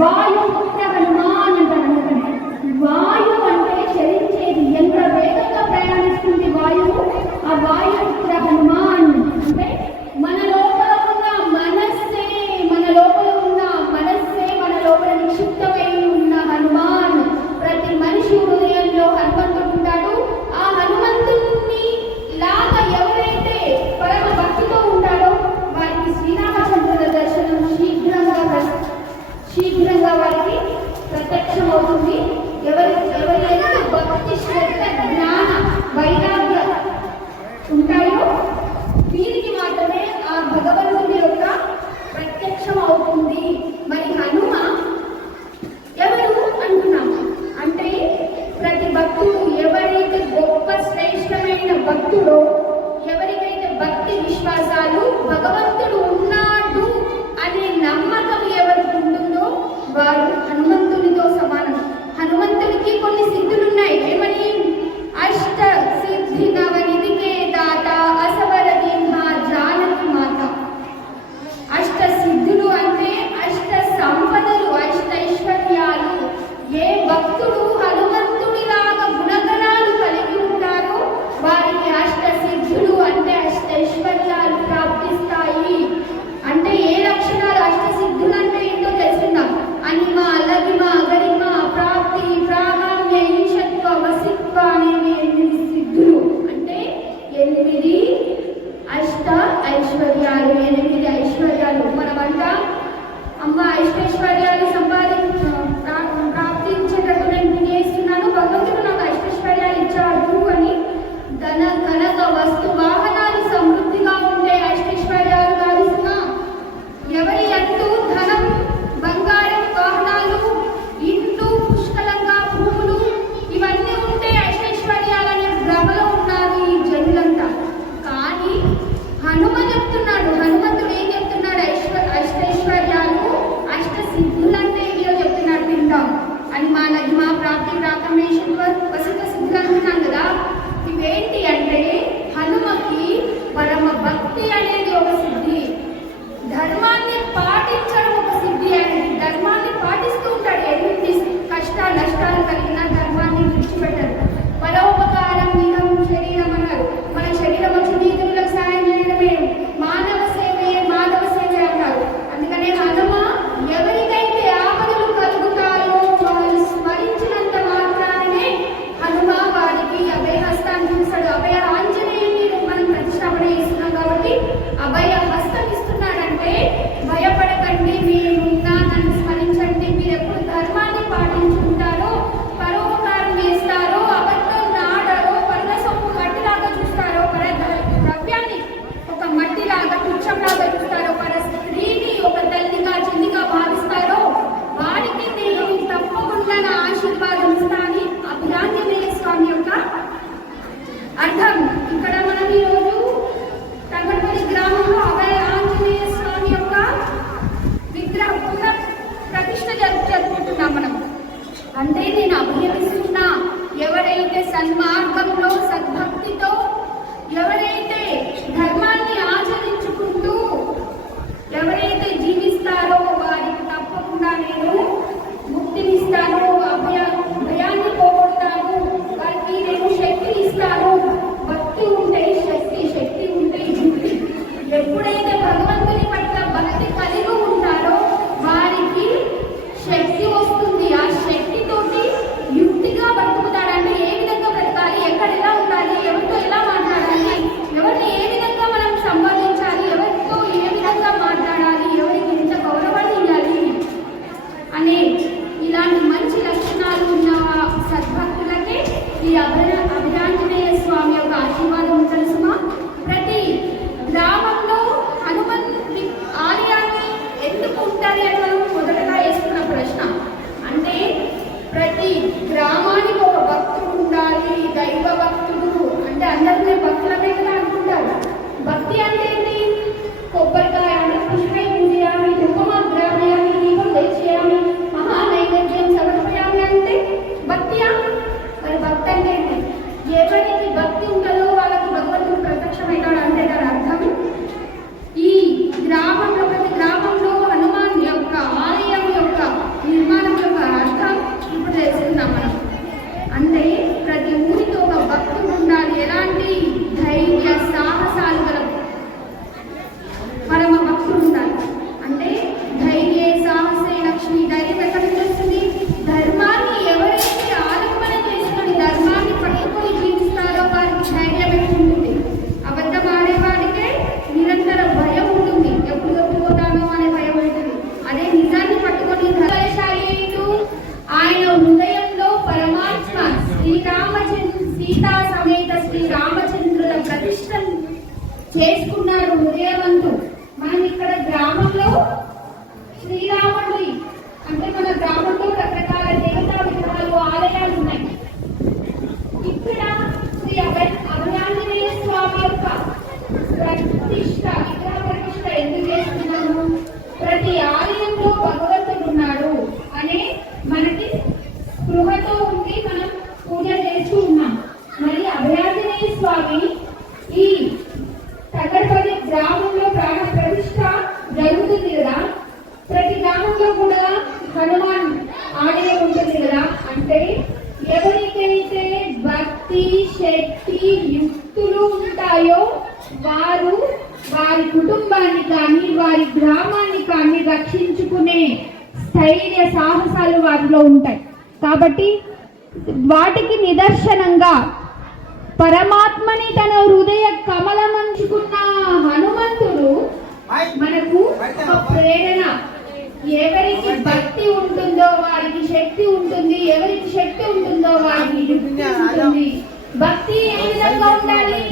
వాయుపుత్ర హనుమాన్ అంటారు. వాయు అంటే చలించేది, ఎంత వేగంగా ప్రయాణిస్తుంది వాయువు. ఆ వాయుపుత్ర హనుమాన్ అంటే మన లోపల ఉన్న మనస్సే, మన లోపల నిక్షిప్తమై ఉన్న హనుమాన్. ప్రతి మనిషి హృదయంలో హనుమంతుడు ఉంటాడు. ఆ హనుమంతుడిని లాగా ఎవరైతే పరమ భక్తితో ఉంటారో వారికి శ్రీరామచంద్రుల దర్శనం శీఘ్రంగా వారికి ప్రత్యక్షం అవుతుంది. ఎవరైనా భక్తి, శ్రద్ధ, జ్ఞాన, వైరాగ్య ఉంటాయో వీరికి మాత్రమే ఆ భగవంతుని యొక్క ప్రత్యక్షం అవుతుంది. మరి హనుమ ఎవరు అంటున్నాము అంటే ప్రతి భక్తుడు, ఎవరైతే గొప్ప శ్రేష్టమైన భక్తుడో, ఎవరికైతే భక్తి విశ్వాసాలు భగవంతుడు ఉన్నాడు అనే నమ్మకం ఎవరికి ఉంటుందో వారు హనుమంతునితో సమానం. హనుమంతుడికి కొన్ని సిద్ధులున్నాయి. ఏమని? అష్ట సిద్ధి నవనిధికే దాత అసవర దీర్ఘ జానకి మాత. అష్ట సిద్ధులు అంటే అష్ట సంపదలు, అష్టైశ్వర్యాలు. ఏ భక్తుడు హనుమంతుడిలాగా గుణగణాలు కలిగి ఉంటారో వారికి అష్ట సిద్ధులు అంటే అష్టైశ్వర్యాలు ప్రాప్తిస్తాయి. అంటే ఏ లక్షణాలు? అష్ట సిద్ధులు అంటే ఏంటో తెలిసిందా? అనిమ, లగిమ, గరిమ, ప్రాప్తి, ప్రామాణ్య, ఈశత్వ, వసిత్వ అనే 8 సిద్ధులు. అంటే 8 అష్ట ఐశ్వర్యాలు, 8 ఐశ్వర్యాలు. మనమంట అమ్మ అష్టైశ్వర్యాలు ప్రాప్తించేటట్టు నేను చేస్తున్నాను, భగవంతుడు నాకు అష్టైశ్వర్యాలు ఇచ్చాడు అని. ధన, కనక, వస్తు, వాహనాలు సమృద్ధిగా ఉండే అష్టైశ్వర్యాలు కాదు. ఎవరి అంటూ ధనం, బంగారం, వాహనాలు, ఇండ్లు, పుష్కలంగా భూములు ఇవన్నీ ఉంటే అష్టైశ్వర్యాలనే భ్రమలో ఉన్నారు ఈ జనులంతా. కానీ హనుమ చెప్తున్నాడు, హనుమంతుడు ఏం చెప్తున్నాడు? అష్టైశ్వర్యాలు, అష్ట సిద్ధులంటే ఏదో చెప్తున్నాడు. విందాం. అని మా ప్రాప్తి, ప్రాకమేశ్వర, వసిత సిద్ధులు అంటున్నాం కదా. ఇవేంటి అంటే హనుమకి పరమ భక్తి అనేది ఒక సిద్ధి, ధర్మాన్ని పాటించడం ఒక సిద్ధి అనేది. ధర్మాన్ని పాటిస్తూ ఉంటాడు. ఎన్ని కష్టాలు నష్టాలు కలిగినా ధర్మాన్ని విడిచిపెట్టారు. పరోపకారం నిహం శరీరం అన్నారు. మన శరీరం వచ్చి నీతులకు సాయం చేయడమే మానవ సేవే అన్నారు. అందుకనే హనుమ ఎవరికైతే ఆపదలు కలుగుతాయో వాళ్ళు స్మరించినంత మాత్రానే హనుమ వారికి అభయహస్తాన్ని చూస్తాడు. అభయ ఆంజనేయుని మనం ప్రతిష్టాపన చేస్తున్నాం కాబట్టి అభయ హస్తం ఇస్తున్నాడంటే భయపడకండి, మీరున్నా నన్ను స్మరించండి. మీరు ఎప్పుడు ధర్మాన్ని పాటించుకుంటారో, పరోపకారం చేస్తారో, అబద్ధం ఆడారో, పరుల సొమ్ము గట్టిలాగా చూస్తారో, పర ద్రవ్యాన్ని ఒక మట్టిలాగా తుచ్చంలాగా చూస్తారో, పర స్త్రీని ఒక తల్లిగా చిన్నిగా భావిస్తారో వారికి నేను తప్పకుండా నా ఆశీర్వాదం ఇస్తాను. అభిరాంజనేయ స్వామి యొక్క అర్థం. ఇక్కడ మనం ఈరోజు తంగడపల్లి గ్రామంలో అభయ ఆంజనేయ స్వామి యొక్క విగ్రహ ప్రతిష్ఠ జరుపుకుంటున్నాం మనం. అంటే నేను అభియమిస్తున్నా, ఎవరైతే సన్మార్గంలో సద్భక్తితో, ఎవరైతే ధర్మాన్ని ఆచరించుకుంటూ ఎవరైతే జీవిస్తారో వారికి తప్పకుండా నేను ముక్తినిస్తాను, భయాన్ని పోగొడతాను, వారికి నేను శక్తి ఇస్తాను. భక్తి ఉంటే శక్తి ఉంటే యుక్తి. ఎప్పుడైతే భగవంతుని పట్ల భక్తి కలిగి ఉంటారో వారికి శక్తి వస్తుంది. ఆ శక్తితోటి యుక్తిగా బ్రతుకుతాడంటే ఏ విధంగా బ్రతకాలి, ఎక్కడ ఎలా ఉండాలి, ఎవరితో ఎలా మాట్లాడాలి, ఎవరిని చేసుకున్నాడు హృదయవంతు. మనం ఇక్కడ గ్రామంలో శ్రీరాముడి అంటే మన గ్రామంలో రకరకాల దేవతా విగ్రహాలు ఆలయాలు ఉన్నాయి. ఇక్కడ శ్రీ అభయాంజనేయ స్వామి యొక్క ప్రతిష్ట విగ్రహ ప్రతిష్ట ఎందుకు చేస్తున్నాము? ప్రతి ఆలయంలో భగవంతుడు ఉన్నాడు అనే మనకి స్పృహతో ఉండి మనం పూజ చేస్తూ ఉన్నాం. మరి అభయాంజనేయ స్వామి ఈ తగడపల్లి గ్రామంలో ప్రాణ ప్రతిష్ట జరుగుతుంది కదా, ప్రతి గ్రామంలో కూడా హనుమాన్ ఆలయం ఉంటుంది కదా. అంటే ఎవరికైతే భక్తి శక్తి యుక్తులు ఉంటాయో వారు వారి కుటుంబాన్ని కానీ వారి గ్రామాన్ని కానీ రక్షించుకునే స్థైర్య సాహసాలు వారిలో ఉంటాయి. కాబట్టి వాటికి నిదర్శనంగా పరమాత్మని తన హృదయ కమలమంచుకున్న హనుమంతుడు మనకు ఒక ప్రేరణ. ఎవరికి భక్తి ఉంటుందో వారికి శక్తి ఉంటుంది, ఎవరికి శక్తి ఉంటుందో వారికి యుక్తి ఉంటుంది. భక్తి ఏ విధంగా ఉండాలి?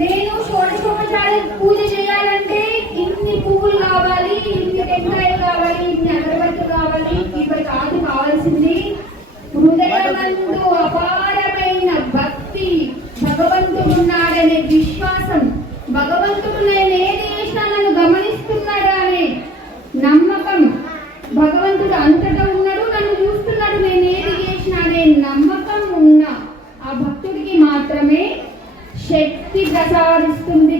నేను షోడశోపచార పూజ చేయాలంటే ఇన్ని పువ్వులు కావాలి, ఇన్ని టెంకాయలు కావాలి, ఇన్ని అగరబత్తులు కావాలి. ఇప్పుడు కాదు కావాల్సింది హృదయమందు అపారమైన భక్తి, భగవంతుడు ఉన్నాడనే విశ్వాసం, భగవంతుడు నేను ఏది చేసినా నన్ను గమనిస్తున్నాడు అనే నమ్మకం. భగవంతుడు అంతటా ఉన్నాడు, నన్ను చూస్తున్నాడు, నేను ఏది చేసినా అనే నమ్మకం ఉన్న ఆ భక్తుడికి మాత్రమే శక్తి ప్రసారిస్తుంది.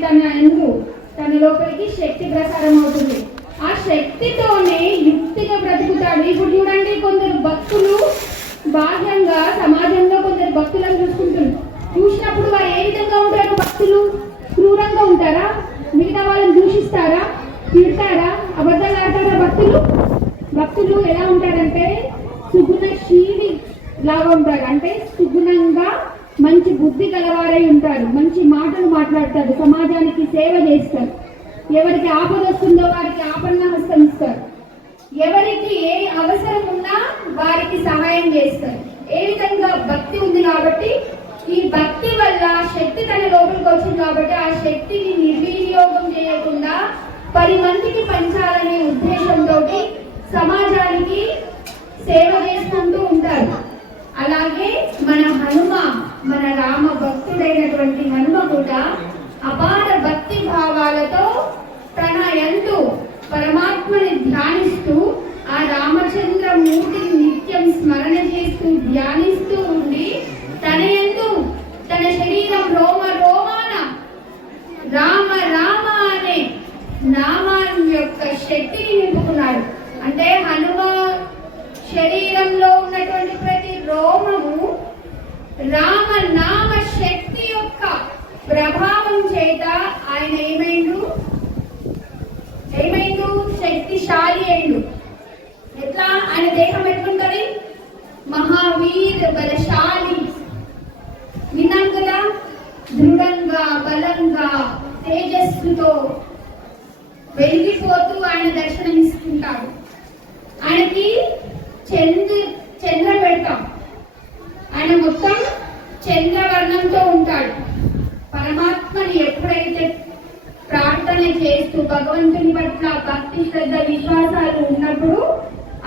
తన లోపలికి శక్తి ప్రసారం అవుతుంది. ఆ శక్తితోనే యుక్తిగా బ్రతుకుతాడు. ఇప్పుడు చూడండి, కొందరు భక్తులు బాహ్యంగా సమాజంలో కొందరు భక్తులను చూసినప్పుడు వారు ఏ విధంగా ఉంటారు? భక్తులు క్రూరంగా ఉంటారా? మిగతా వాళ్ళని దూషిస్తారా? తిడతారా? అబద్ధాలు ఆడతారా? భక్తులు ఎలా ఉంటారంటే సుగుణశీలి లాగా ఉంటారు. అంటే సుగుణంగా మంచి బుద్ధి కలవారై ఉంటారు, మంచి మాటలు మాట్లాడతారు, సమాజానికి సేవ చేస్తారు, ఎవరికి ఆపద వస్తుందో వారికి ఆపన్న హస్తం ఇస్తారు, ఎవరికి ఏ అవసరం ఉన్నా వారికి సహాయం చేస్తారు. ఏ విధంగా భక్తి ఉంది కాబట్టి, ఈ భక్తి వల్ల శక్తి తన లోపలికి వచ్చింది కాబట్టి ఆ శక్తిని నిర్వినియోగం చేయకుండా 10 మందికి పంచాలనే ఉద్దేశంతో సమాజానికి సేవ చేసుకుంటూ ఉంటారు. అలాగే మన రామ భక్తుడైనటువంటి హనుమ కూడా అపార భక్తి భావాలతో తన యందు పరమాత్మని ధ్యానిస్తూ ఆ రామచంద్ర మూర్తిని నిత్యం స్మరణ చేస్తూ ధ్యానిస్తూ ఉండి తన యందు తన శరీరం రోమ రోమాన రామ రామ అనే నామాన్ని యొక్క శక్తిని నింపుకున్నాడు. అంటే హనుమ శరీరంలో ఉన్నటువంటి ప్రతి రోమము రామ నామ శక్తి యొక్క ప్రభావం చేత ఆయన ఏమైండు శక్తిశాలి అయిండు. ఎట్లా? ఆయన దేహం ఎట్లుంటది? మహావీర్ బలశాలి. విన్నాం కదా, దృఢంగా బలంగా తేజస్సుతో వెలిగిపోతూ ఆయన దర్శనమిస్తుంటాడు. ఆయనకి చంద్ర పెడతాం, ఆయన మొత్తం చంద్రవర్ణంతో ఉంటాడు. పరమాత్మని ఎప్పుడైతే ప్రార్థన చేస్తూ భగవంతుని పట్ల భక్తి శ్రద్ధ విశ్వాసాలు ఉన్నప్పుడు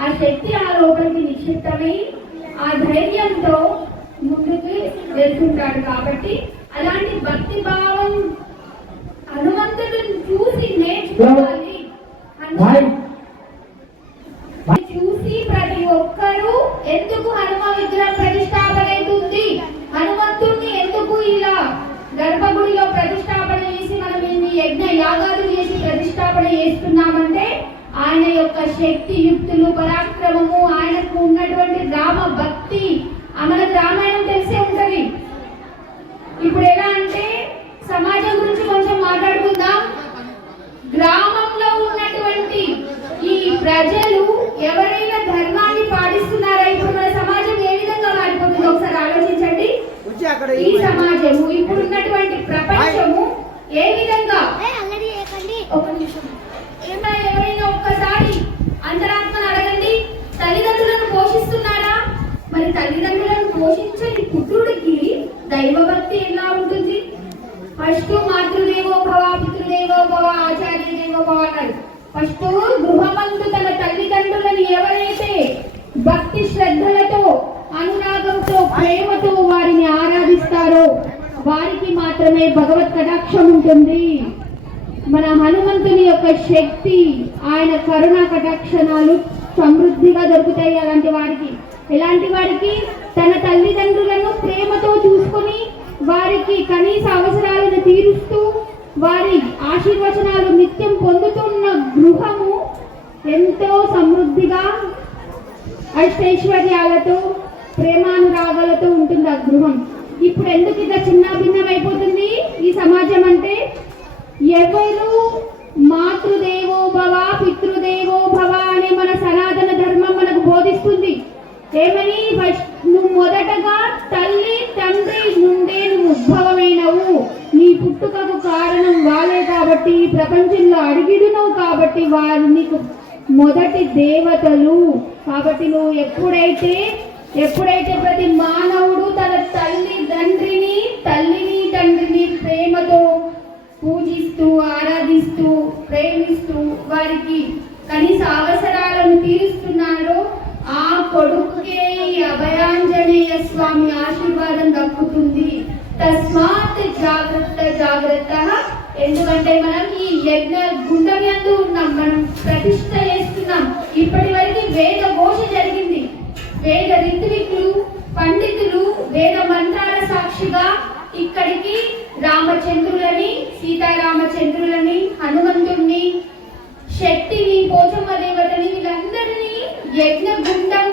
ఆ శక్తి ఆ లోపలికి నిక్షిప్తమై ఆ ధైర్యంతో ముందుకు వెళ్తుంటాడు. కాబట్టి అలాంటి భక్తి భావం హనుమంతుడిని చూసి నేర్చుకోవాలి. చూసి ప్రతి ఒక్కరూ ఎందుకు హనుమ విగ్రహం ప్రతిష్టాపన అవుతుంది, హనుమంతుడిని ఎందుకు ఇలా గర్భగుడిలో ప్రతిష్టాపన చేసి మనం ఇన్ని యజ్ఞ యాగాలు చేసి ప్రతిష్టాపన చేస్తున్నామంటే ఆయన యొక్క శక్తి యుక్తులు పరాక్రమము, ఆయనకు ఉన్నటువంటి రామ భక్తి. మనకు రామాయణం తెలిసే ఉంటది. ఇప్పుడు ఎలా అంటే సమాజం గురించి కొంచెం మాట్లాడుకుందాం. గ్రామంలో ఉన్నటువంటి ఈ ప్రజలు ఎవరైనా ధర్మాన్ని పాటిస్తున్నారా? ఇప్పుడు మన సమాజం ఏ విధంగా మారిపోతుందో ఒకసారి ఆలోచించండి. ఈ సమాజము ఇప్పుడు ఉన్నటువంటి ప్రపంచము ఏ విధంగా ఎవరైనా ఒక్కసారి అంతరాత్మను అడగండి, తల్లిదండ్రులను పోషిస్తున్నారా? మరి తల్లిదండ్రులను పోషించని పుత్రుడికి దైవభక్తి ఎలా ఉంటుంది? ఫస్ట్ మాతృదేవో భవ, పితృదేవో భవ, ఆచార్య దేవో భవ అన్నాడు. ఫస్ట్ గృహమందు తన తల్లిదండ్రులను ఎవరైతే భక్తి శ్రద్ధలతో, అనురాగంతో, ప్రేమతో వారిని ఆరాధిస్తారో వారికి మాత్రమే భగవత్ కటాక్షం ఉంటుంది. మన హనుమంతుని యొక్క శక్తి, ఆయన కరుణా కటాక్షణాలు సమృద్ధిగా దొరుకుతాయి అలాంటి వారికి. ఎలాంటి వారికి? తన తల్లిదండ్రులను ప్రేమతో చూసుకొని వారికి కనీస అవసరాలను తీరుస్తూ వారి ఆశీర్వచనాలు నిత్యం పొందుతున్న గృహము ఎంతో సమృద్ధిగా అష్టైశ్వర్యాలతో, ప్రేమానురాగాలతో ఉంటుంది ఆ గృహం. ఇప్పుడు ఎందుకు ఇక చిన్న భిన్నం అయిపోతుంది ఈ సమాజం అంటే? ఎవరు మాతృదేవో భవ, పితృదేవో భవ అనే మన సనాతన ధర్మం మనకు బోధిస్తుంది. ఏమని? నువ్వు మొదటగా తల్లి తండ్రి నుండే నువ్వు ఉద్భవమైనవు, నీ పుట్టుకకు కారణం వాళ్ళే కాబట్టి, ప్రపంచంలో అడిగిడునవు కాబట్టి వారు నీకు మొదటి దేవతలు. కాబట్టి నువ్వు ఎప్పుడైతే ప్రతి మానవుడు తన తల్లిని తండ్రిని ప్రేమతో పూజిస్తూ, ఆరాధిస్తూ, ప్రేమిస్తూ వారికి కనీస అవసరాలను తీరుస్తున్నాడో ఆ కొడుకుకే అభయాంజనేయ స్వామి ఆశీర్వాదం దక్కుతుంది. తస్మాత్ జాగ్రత్త. ఎందుకంటే మనం ఈ యజ్ఞ గుండం యందు ఉన్నాం, మనం ప్రతిష్ట చేస్తున్నాం. ఇప్పటి వరకు వేద ఘోష జరిగింది. వేద ఋత్వికులు, పండితులు వేద మంత్రాల సాక్షిగా ఇక్కడికి రామచంద్రులని, సీతారామచంద్రులని, హనుమంతుడిని, శక్తిని, పోచమ్మ దేవతని వీళ్ళందరినీ యజ్ఞ గుండం